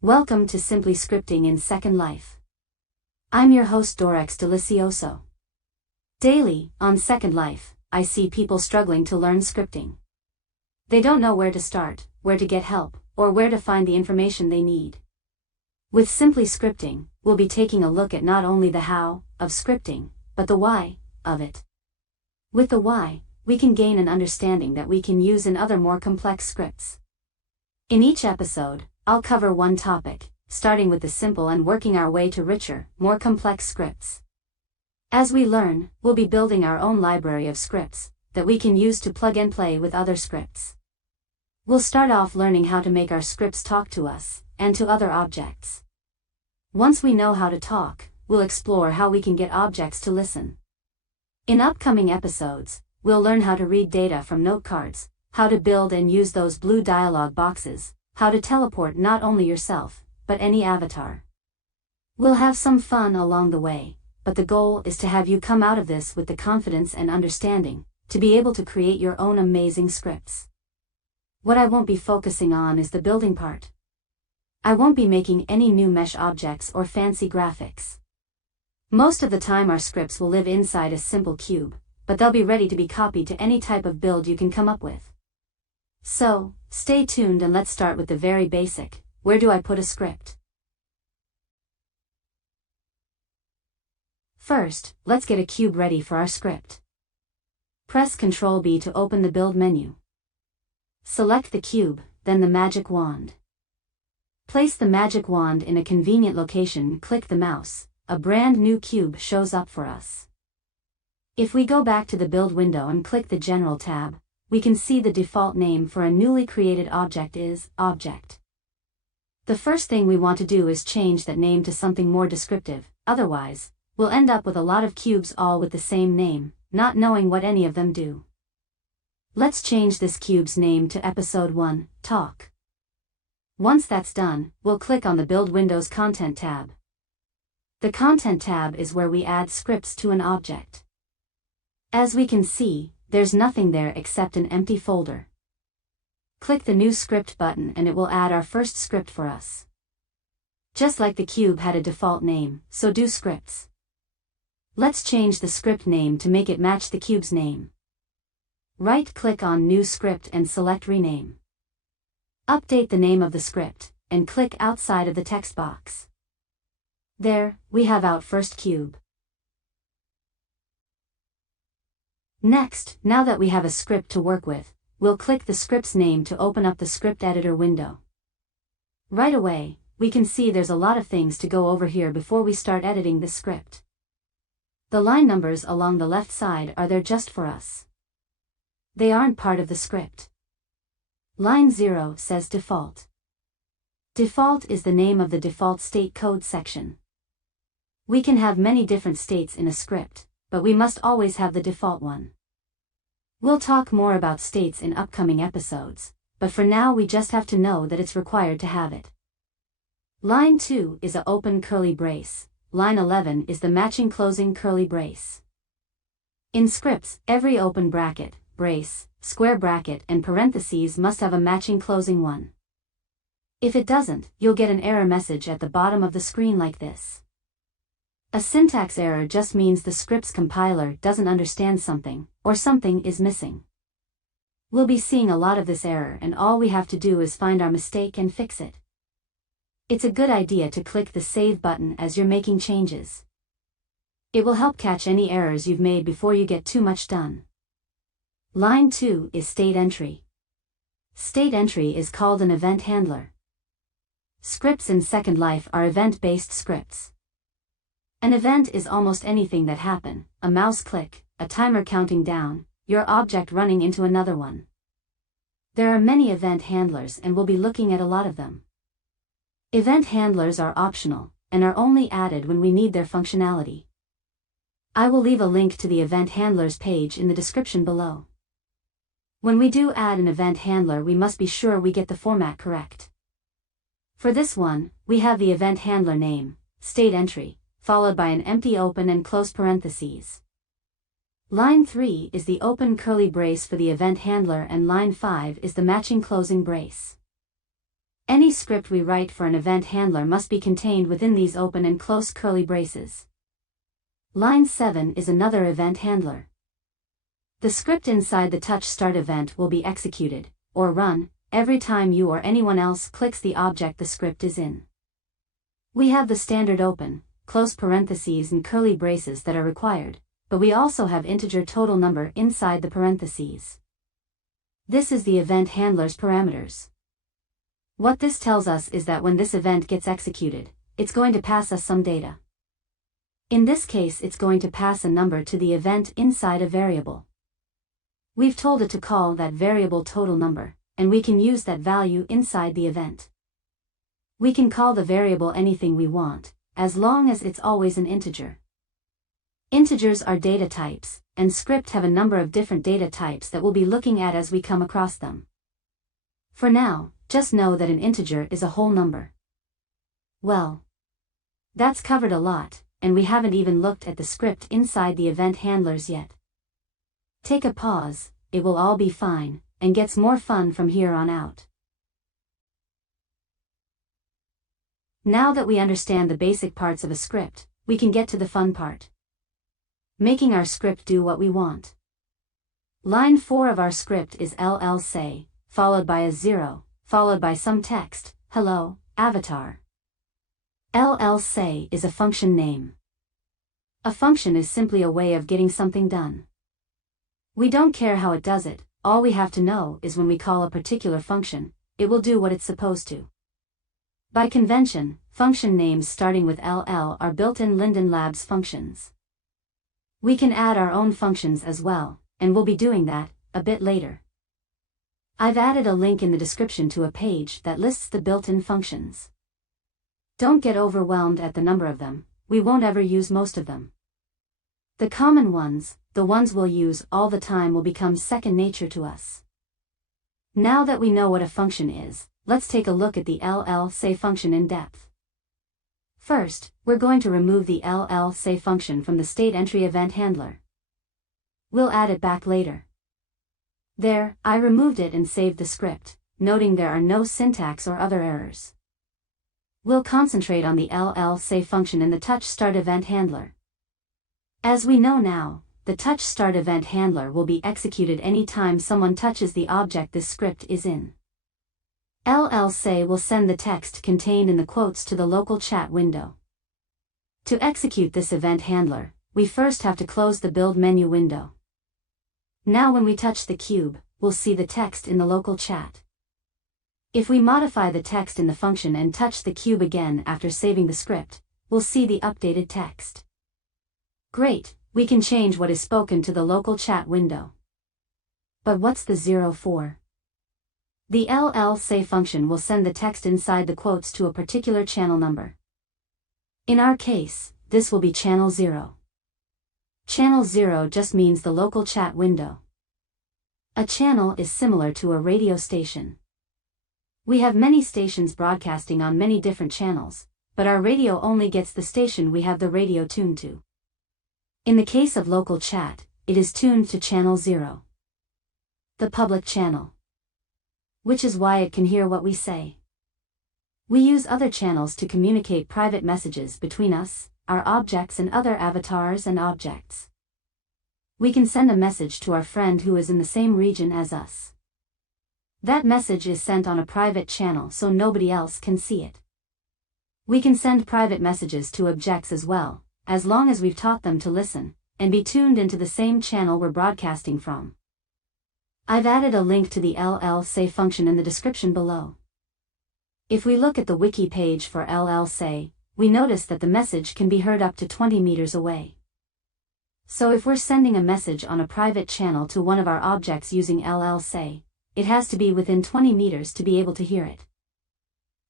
Welcome to Simply Scripting in Second Life. I'm your host Dorex Delicioso. Daily, on Second Life, I see people struggling to learn scripting. They don't know where to start, where to get help, or where to find the information they need. With Simply Scripting, we'll be taking a look at not only the how of scripting, but the why of it. With the why, we can gain an understanding that we can use in other more complex scripts. In each episode, I'll cover one topic, starting with the simple and working our way to richer, more complex scripts. As we learn, we'll be building our own library of scripts that we can use to plug and play with other scripts. We'll start off learning how to make our scripts talk to us and to other objects. Once we know how to talk, we'll explore how we can get objects to listen. In upcoming episodes, we'll learn how to read data from note cards, how to build and use those blue dialog boxes, how to teleport not only yourself, but any avatar. We'll have some fun along the way, but the goal is to have you come out of this with the confidence and understanding to be able to create your own amazing scripts. What I won't be focusing on is the building part. I won't be making any new mesh objects or fancy graphics. Most of the time our scripts will live inside a simple cube, but they'll be ready to be copied to any type of build you can come up with. So, stay tuned and let's start with the very basic: where do I put a script? First, let's get a cube ready for our script. Press Ctrl B to open the build menu. Select the cube, then the magic wand. Place the magic wand in a convenient location and click the mouse. A brand new cube shows up for us. If we go back to the build window and click the General tab, we can see the default name for a newly created object is Object. The first thing we want to do is change that name to something more descriptive, otherwise, we'll end up with a lot of cubes all with the same name, not knowing what any of them do. Let's change this cube's name to Episode 1, Talk. Once that's done, we'll click on the Build Window's Content tab. The Content tab is where we add scripts to an object. As we can see, there's nothing there except an empty folder. Click the New Script button and it will add our first script for us. Just like the cube had a default name, so do scripts. Let's change the script name to make it match the cube's name. Right-click on New Script and select Rename. Update the name of the script, and click outside of the text box. There, we have our first cube. Next, now that we have a script to work with, we'll click the script's name to open up the script editor window. Right away, we can see there's a lot of things to go over here before we start editing the script. The line numbers along the left side are there just for us. They aren't part of the script. Line 0 says Default. Default is the name of the default state code section. We can have many different states in a script, but we must always have the default one. We'll talk more about states in upcoming episodes, but for now we just have to know that it's required to have it. Line 2 is an open curly brace. Line 11 is the matching closing curly brace. In scripts, every open bracket, brace, square bracket and parentheses must have a matching closing one. If it doesn't, you'll get an error message at the bottom of the screen like this. A syntax error just means the script's compiler doesn't understand something, or something is missing. We'll be seeing a lot of this error and all we have to do is find our mistake and fix it. It's a good idea to click the Save button as you're making changes. It will help catch any errors you've made before you get too much done. Line 2 is State Entry. State Entry is called an event handler. Scripts in Second Life are event-based scripts. An event is almost anything that happen, a mouse click, a timer counting down, your object running into another one. There are many event handlers and we'll be looking at a lot of them. Event handlers are optional, and are only added when we need their functionality. I will leave a link to the event handlers page in the description below. When we do add an event handler we must be sure we get the format correct. For this one, we have the event handler name, state entry, followed by an empty open and close parentheses. Line 3 is the open curly brace for the event handler and line 5 is the matching closing brace. Any script we write for an event handler must be contained within these open and close curly braces. Line 7 is another event handler. The script inside the touch start event will be executed, or run, every time you or anyone else clicks the object the script is in. We have the standard open, close parentheses and curly braces that are required, but we also have integer total number inside the parentheses. This is the event handler's parameters. What this tells us is that when this event gets executed, it's going to pass us some data. In this case, it's going to pass a number to the event inside a variable. We've told it to call that variable total number, and we can use that value inside the event. We can call the variable anything we want, as long as it's always an integer. Integers are data types, and script have a number of different data types that we'll be looking at as we come across them. For now, just know that an integer is a whole number. Well, that's covered a lot, and we haven't even looked at the script inside the event handlers yet. Take a pause, it will all be fine, and gets more fun from here on out. Now that we understand the basic parts of a script, we can get to the fun part. Making our script do what we want. Line 4 of our script is llSay, followed by a 0, followed by some text, hello, avatar. llSay is a function name. A function is simply a way of getting something done. We don't care how it does it, all we have to know is when we call a particular function, it will do what it's supposed to. By convention, function names starting with ll are built-in Linden Labs functions. We can add our own functions as well, and we'll be doing that a bit later. I've added a link in the description to a page that lists the built-in functions. Don't get overwhelmed at the number of them, we won't ever use most of them. The common ones, the ones we'll use all the time, will become second nature to us. Now that we know what a function is, let's take a look at the llSay function in depth. First, we're going to remove the llSay function from the state entry event handler. We'll add it back later. There, I removed it and saved the script, noting there are no syntax or other errors. We'll concentrate on the llSay function in the touch start event handler. As we know now, the touch start event handler will be executed anytime someone touches the object this script is in. llSay will send the text contained in the quotes to the local chat window. To execute this event handler, we first have to close the build menu window. Now when we touch the cube, we'll see the text in the local chat. If we modify the text in the function and touch the cube again after saving the script, we'll see the updated text. Great, we can change what is spoken to the local chat window. But what's the 0 for? The llSay function will send the text inside the quotes to a particular channel number. In our case, this will be channel 0. Channel 0 just means the local chat window. A channel is similar to a radio station. We have many stations broadcasting on many different channels, but our radio only gets the station we have the radio tuned to. In the case of local chat, it is tuned to channel 0. The public channel. Which is why it can hear what we say. We use other channels to communicate private messages between us, our objects and other avatars and objects. We can send a message to our friend who is in the same region as us. That message is sent on a private channel so nobody else can see it. We can send private messages to objects as well, as long as we've taught them to listen, and be tuned into the same channel we're broadcasting from. I've added a link to the llSay function in the description below. If we look at the wiki page for llSay, we notice that the message can be heard up to 20 meters away. So if we're sending a message on a private channel to one of our objects using llSay, it has to be within 20 meters to be able to hear it.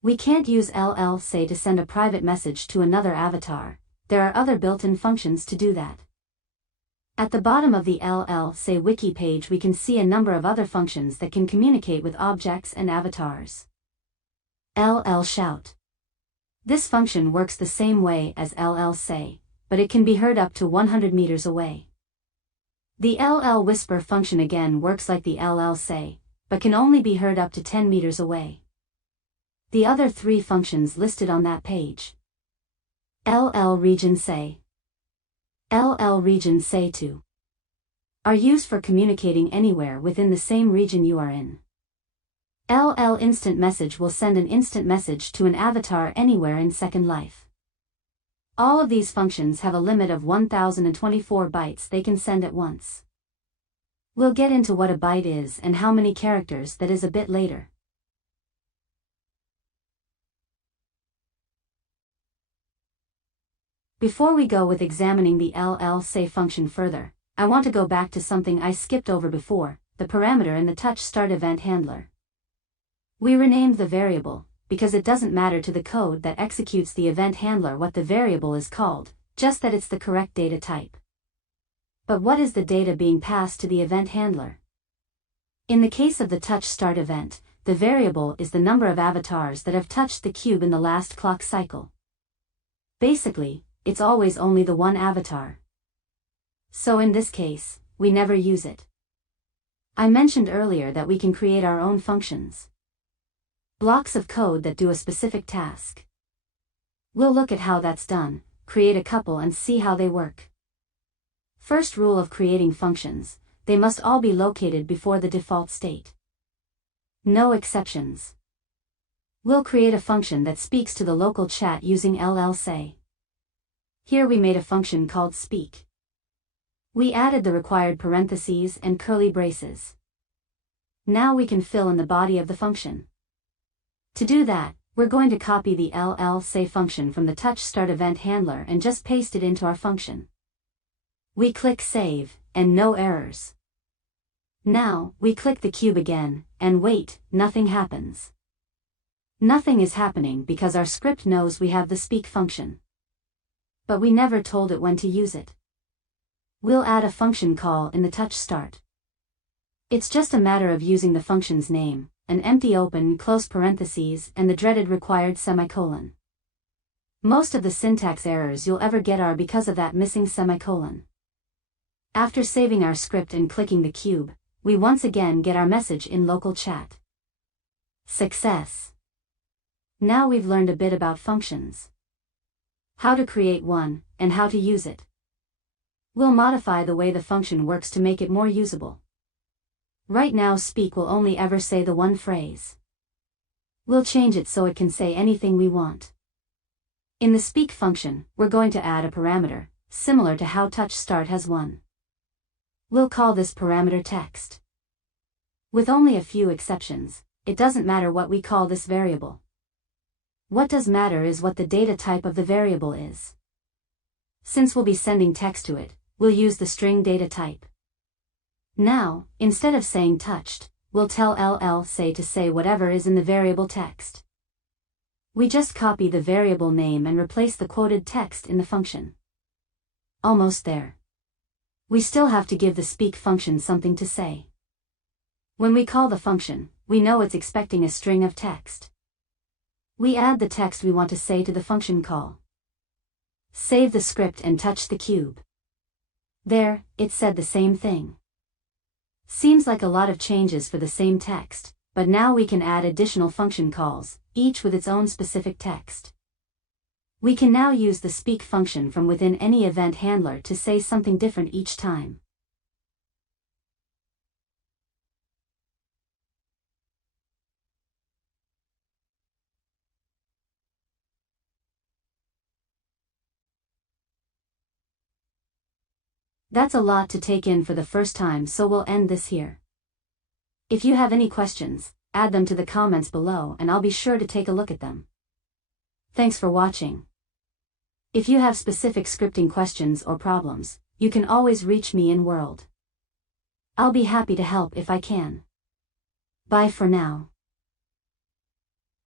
We can't use llSay to send a private message to another avatar, there are other built-in functions to do that. At the bottom of the llSay wiki page we can see a number of other functions that can communicate with objects and avatars. llShout. This function works the same way as llSay, but it can be heard up to 100 meters away. The llWhisper function again works like the llSay, but can only be heard up to 10 meters away. the other three functions listed on that page. llRegionSay, llRegionSay2 are used for communicating anywhere within the same region you are in. llInstantMessage will send an instant message to an avatar anywhere in Second Life. All of these functions have a limit of 1024 bytes they can send at once. We'll get into what a byte is and how many characters that is a bit later. Before we go with examining the llSay function further, I want to go back to something I skipped over before, the parameter in the touch start event handler. We renamed the variable, because it doesn't matter to the code that executes the event handler what the variable is called, just that it's the correct data type. But what is the data being passed to the event handler? In the case of the touch start event, the variable is the number of avatars that have touched the cube in the last clock cycle. Basically, it's always only the one avatar. So in this case, we never use it. I mentioned earlier that we can create our own functions. Blocks of code that do a specific task. We'll look at how that's done, create a couple and see how they work. First rule of creating functions, they must all be located before the default state. No exceptions. We'll create a function that speaks to the local chat using llSay. Here we made a function called speak. We added the required parentheses and curly braces. Now we can fill in the body of the function. To do that, we're going to copy the llSay function from the touch start event handler and just paste it into our function. We click save, and no errors. Now, we click the cube again, and wait, nothing happens. Nothing is happening because our script knows we have the speak function. But we never told it when to use it. We'll add a function call in the touch start. It's just a matter of using the function's name, an empty open close parentheses and the dreaded required semicolon. Most of the syntax errors you'll ever get are because of that missing semicolon. After saving our script and clicking the cube, we once again get our message in local chat. Success! Now we've learned a bit about functions. How to create one, and how to use it. We'll modify the way the function works to make it more usable. Right now speak will only ever say the one phrase. We'll change it so it can say anything we want. In the speak function, we're going to add a parameter, similar to how touch start has one. We'll call this parameter text. With only a few exceptions, it doesn't matter what we call this variable. What does matter is what the data type of the variable is. Since we'll be sending text to it, we'll use the string data type. Now, instead of saying touched, we'll tell llSay to say whatever is in the variable text. We just copy the variable name and replace the quoted text in the function. Almost there. We still have to give the speak function something to say. When we call the function, we know it's expecting a string of text. We add the text we want to say to the function call. Save the script and touch the cube. There, it said the same thing. Seems like a lot of changes for the same text, but now we can add additional function calls, each with its own specific text. We can now use the speak function from within any event handler to say something different each time. That's a lot to take in for the first time, so we'll end this here. If you have any questions, add them to the comments below and I'll be sure to take a look at them. Thanks for watching. If you have specific scripting questions or problems, you can always reach me in World. I'll be happy to help if I can. Bye for now.